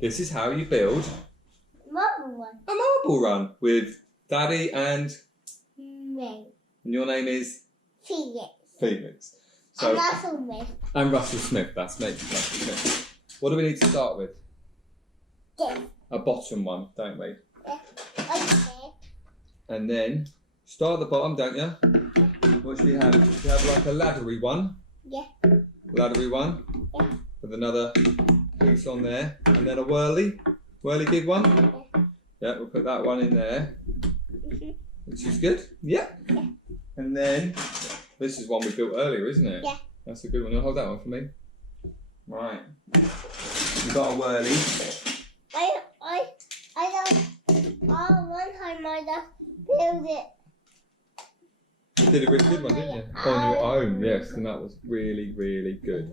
This is how you build Marble one. a marble run with Daddy and Me. your name is Felix. Felix. And Russell Smith. And Russell Smith, that's me, Russell Smith. What do we need to start with? This. A bottom one, don't we? Yeah. Okay. And then start at the bottom, don't you? What should we have? Should we have like a laddery one? Yeah. Laddery one? Yeah. With another piece on there. And then a whirly gig one? Yeah. Yeah, we'll put that one in there. Which is good. Yeah. And then this is one we built earlier, isn't it? Yeah. That's a good one. You'll hold that one for me. Right. We've got a whirly. I don't. One time I just built it. You did a really good one, didn't you? On your own, yes. And that was really, really good.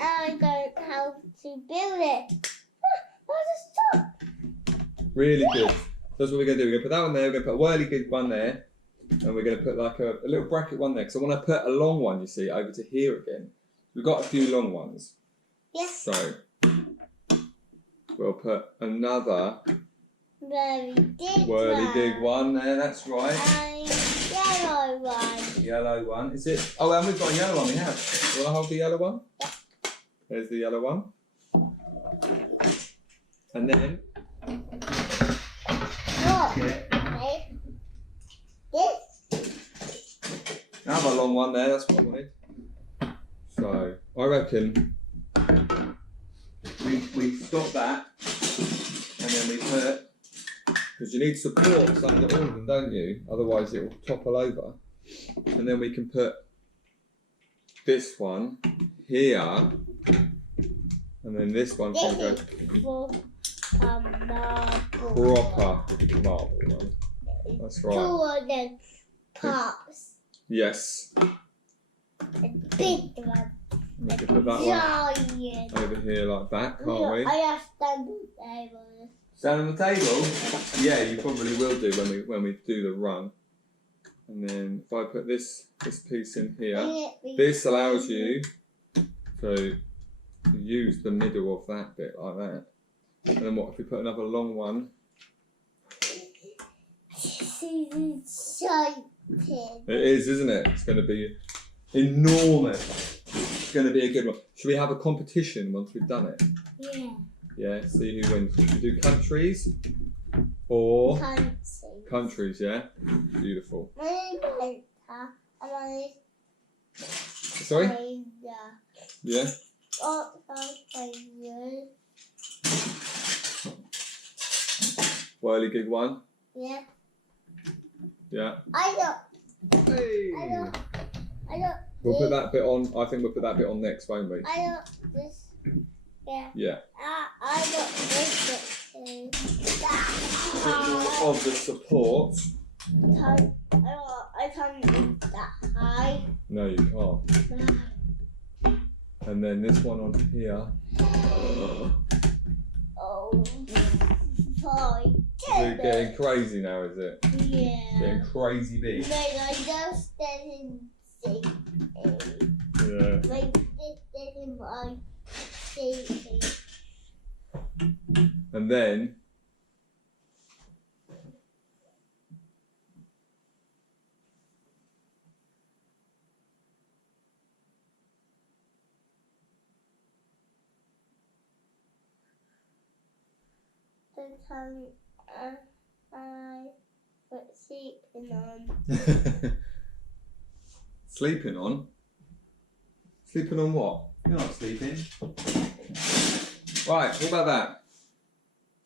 I don't know how to build it. Stop. Really good. That's what we're going to do. We're going to put that one there. We're going to put a whirly good one there. And we're going to put like a little bracket one there. Because I want to put a long one, you see, over to here again. We've got a few long ones. Yes. So we'll put another whirly big one there. That's right. And yellow one. Yellow one. Is it? Oh, and we've got a yellow one. We have. You want to hold the yellow one? Yeah. There's the yellow one. And then. Look. Yeah. Okay. This. Another long one there. That's what I wanted. So I reckon we stop that, and then we put, because you need supports under all of them, don't you? Otherwise it will topple over. And then we can put this one here, and then this one can go Marble. proper marble one. That's right. Two of the pops. Yes. A big one. We can put that Giant. one over here like that, can't we? I have stand on the table. Stand on the table? Yeah, you probably will do when we do the run. And then if I put this piece in here, this allows you to use the middle of that bit like that. And then what if we put another long one? It is, isn't it? It's going to be enormous. It's going to be a good one. Should we have a competition once we've done it? Yeah. Yeah, see who wins. Should we do countries or countries? Yeah, beautiful. Sorry? Yeah. Whirly gig one. Yeah. Yeah. I don't. Hey. I don't. We'll put that bit on. I think we'll put that bit on next, won't we? I don't. This. Yeah. Yeah. I don't this bit. Of the support. I can't make that high. No, you can't. And then this one on here. Oh, boy. Is it getting crazy now, is it? Yeah. Getting crazy big. Like I just didn't see it. Yeah. Like this didn't I see it. And then the time I put sleeping on. sleeping on? Sleeping on what? You're not sleeping. Right, what about that?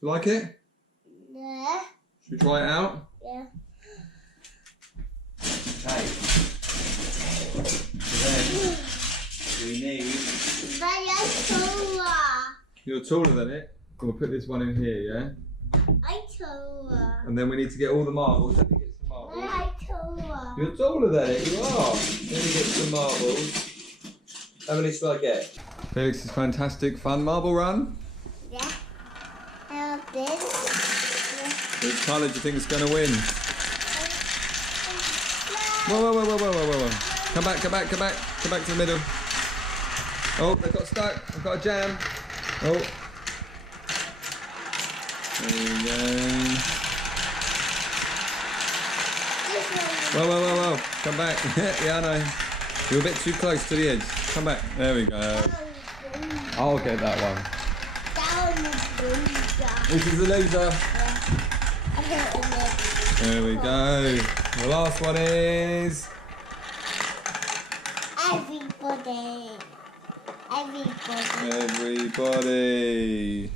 You like it? Yeah. Should we try it out? Yeah. Okay. Then we need. But you're taller. You're taller than it. We'll put this one in here, yeah? I'm taller. And then we need to get all the marbles. Let me get some But marbles. I'm taller. You're taller than it, you are. Let me get some marbles. How many should I get? Felix's fantastic fun marble run. Yeah. And this. Which colour do you think is going to win? Whoa. Come back to the middle. Oh, they got stuck. I've got a jam. Oh. There we go. Whoa, whoa, whoa, whoa. Come back. Yeah, I know. You're a bit too close to the edge. Come back. There we go. I'll get that one. This is the loser. There we go. The last one is... Everybody. Everybody.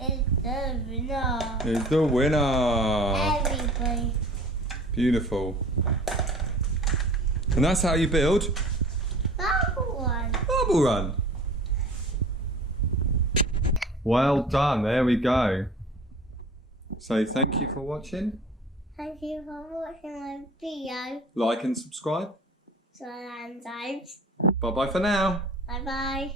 It's the winner. Is the winner. Everybody. Beautiful. And that's how you build Bubble one. Bubble Run. Well done. There we go. So thank you for watching. Thank you for watching my video. Like and subscribe. So and subscribe. Bye bye for now. Bye bye.